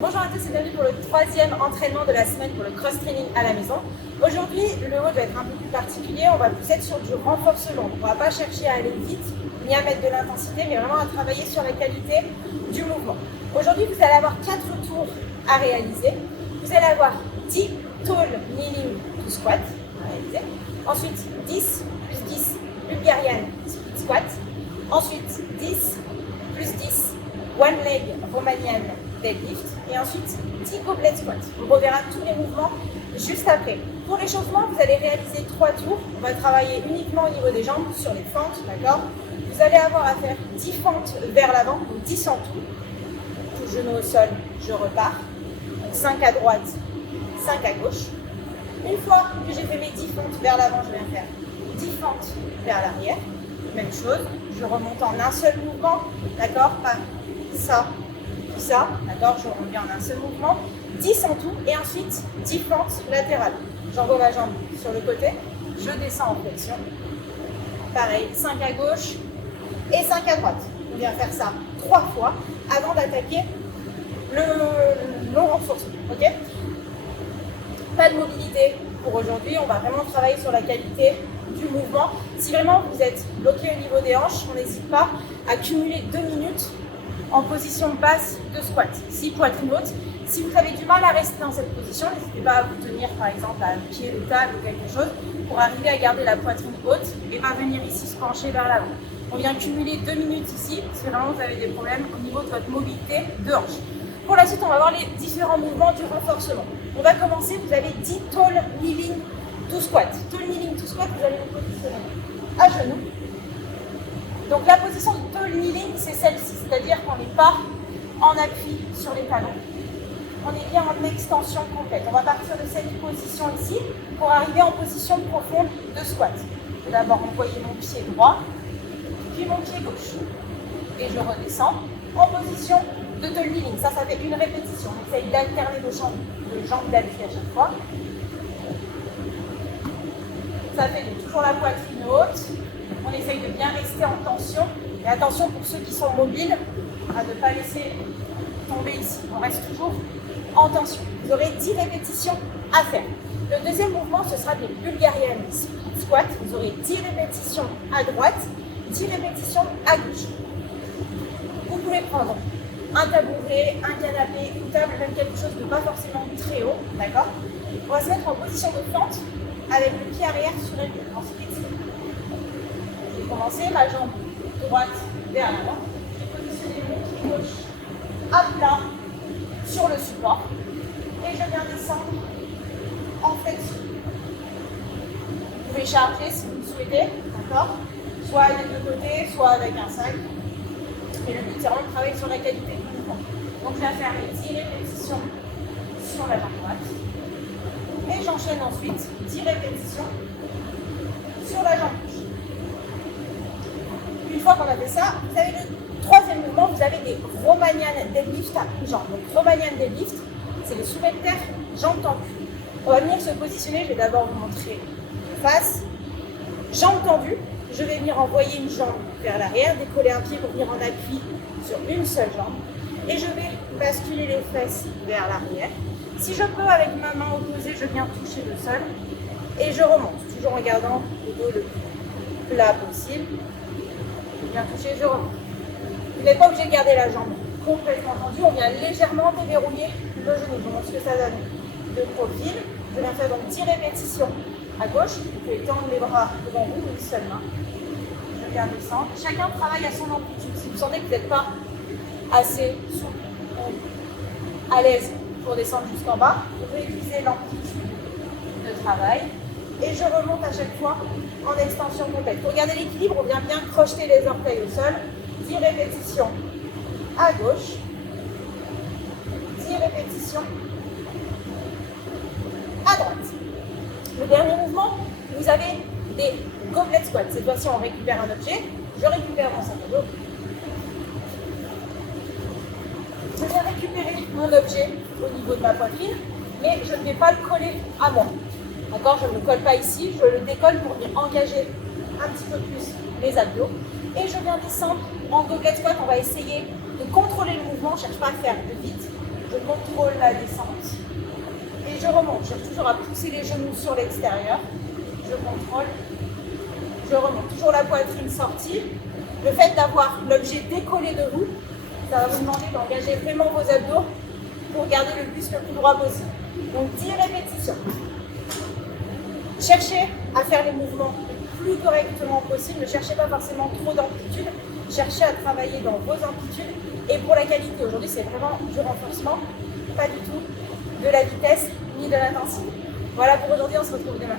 Bonjour à tous et bienvenue pour le troisième entraînement de la semaine pour le cross-training à la maison. Aujourd'hui, le haut va être un peu plus particulier, on va plus être sur du renforcement. On ne va pas chercher à aller vite ni à mettre de l'intensité, mais vraiment à travailler sur la qualité du mouvement. Aujourd'hui, vous allez avoir 4 tours à réaliser. Vous allez avoir 10 tall kneeling to squat à réaliser. Ensuite, 10 plus 10 Bulgarian split squat. Ensuite, 10 plus 10 one leg Romanian deadlift. Et ensuite, 10 goblet squat. On reverra tous les mouvements juste après. Pour l'échauffement, vous allez réaliser 3 tours. On va travailler uniquement au niveau des jambes, sur les fentes, d'accord? Vous allez avoir à faire 10 fentes vers l'avant, donc 10 en tout. Tout genou au sol, je repars. Donc 5 à droite, 5 à gauche. Une fois que j'ai fait mes 10 fentes vers l'avant, je viens faire 10 fentes vers l'arrière. Même chose, je remonte en un seul mouvement, d'accord? Pas ça, ça, d'accord, je remonte bien en un seul mouvement, 10 en tout, et ensuite 10 fentes latérales. J'envoie ma jambe sur le côté, je descends en flexion. Pareil, 5 à gauche et 5 à droite. On vient faire ça 3 fois avant d'attaquer le long renforcement, ok? Pas de mobilité pour aujourd'hui, on va vraiment travailler sur la qualité du mouvement. Si vraiment vous êtes bloqué au niveau des hanches, on n'hésite pas à cumuler 2 minutes en position basse de squat, si poitrine haute. Si vous avez du mal à rester dans cette position, n'hésitez pas à vous tenir par exemple à un pied de table ou quelque chose pour arriver à garder la poitrine haute et pas venir ici se pencher vers l'avant. On vient cumuler 2 minutes ici si vraiment vous avez des problèmes au niveau de votre mobilité de hanche. Pour la suite, on va voir les différents mouvements du renforcement. On va commencer, vous avez 10 tall kneeling to squat. Tall kneeling to squat, vous allez vous positionner à genoux. Donc la position de tall kneeling, c'est celle-ci, c'est-à-dire qu'on n'est pas en appui sur les talons. On est bien en extension complète. On va partir de cette position ici pour arriver en position profonde de squat. Je vais d'abord envoyer mon pied droit, puis mon pied gauche. Et je redescends en position de tall kneeling. Ça fait une répétition. On essaye d'alterner nos jambes d'appui à chaque fois. Ça fait toujours la poitrine haute. On essaye de bien rester en tension. Et attention pour ceux qui sont mobiles, à ne pas laisser tomber ici. On reste toujours en tension. Vous aurez 10 répétitions à faire. Le deuxième mouvement, ce sera des Bulgarian split squat. Vous aurez 10 répétitions à droite, 10 répétitions à gauche. Vous pouvez prendre un tabouret, un canapé, une table, même quelque chose de pas forcément très haut, d'accord? On va se mettre en position de fente avec le pied arrière sur le mur. Ensuite, je vais commencer ma jambe droite vers l'avant. Je vais positionner mon pied gauche à plat sur le support et je viens descendre en flexion. Vous pouvez charger si vous le souhaitez, d'accord? Soit avec le côté, soit avec un sac. Et le but, c'est vraiment de travailler sur la qualité du mouvement. Donc, je viens faire mes 10 répétitions sur la jambe droite. Et j'enchaîne ensuite 10 répétitions sur la jambe gauche. Une fois qu'on a fait ça, vous avez le troisième mouvement, vous avez des Romanian deadlift à une jambe. Donc, Romanian deadlift, c'est le soulevé de terre, jambes tendues. On va venir se positionner, je vais d'abord vous montrer face, jambes tendues. Je vais venir envoyer une jambe vers l'arrière, décoller un pied pour venir en appui sur une seule jambe. Et je vais basculer les fesses vers l'arrière. Si je peux, avec ma main opposée, je viens toucher le sol. Et je remonte, toujours en gardant le dos le plus plat possible. Je viens toucher, je remonte. Vous n'êtes pas obligé de garder la jambe complètement tendue. On vient légèrement déverrouiller le genou. Je vous montre ce que ça donne de profil. Je viens faire donc 10 répétitions à gauche. Vous pouvez tendre les bras devant vous d'une seule main. Je viens descendre. Chacun travaille à son amplitude. Si vous sentez que vous n'êtes pas assez souple ou à l'aise pour descendre jusqu'en bas, vous pouvez utiliser l'amplitude de travail. Et je remonte à chaque fois en extension complète. Pour garder l'équilibre, on vient bien crocheter les orteils au sol. 10 répétitions à gauche. 10 répétitions à droite. Le dernier mouvement, vous avez des goblet squats. Cette fois-ci, on récupère un objet. Je récupère mon sac à dos. Je viens récupérer mon objet au niveau de ma poitrine, mais je ne vais pas le coller à moi. D'accord? Je ne le colle pas ici, je le décolle pour venir engager un petit peu plus les abdos. Et je viens descendre en goblet squat. On va essayer de contrôler le mouvement. Je ne cherche pas à faire vite. je contrôle la descente et je remonte. J'ai toujours à pousser les genoux sur l'extérieur, je contrôle, je remonte. Toujours la poitrine sortie. Le fait d'avoir l'objet décollé de vous, ça va vous demander d'engager vraiment vos abdos pour garder le buste le plus droit possible. Donc 10 répétitions. Cherchez à faire les mouvements le plus correctement possible. Ne cherchez pas forcément trop d'amplitude. Cherchez à travailler dans vos amplitudes. Et pour la qualité, aujourd'hui, c'est vraiment du renforcement, pas du tout de la vitesse ni de l'intensité. Voilà pour aujourd'hui, on se retrouve demain.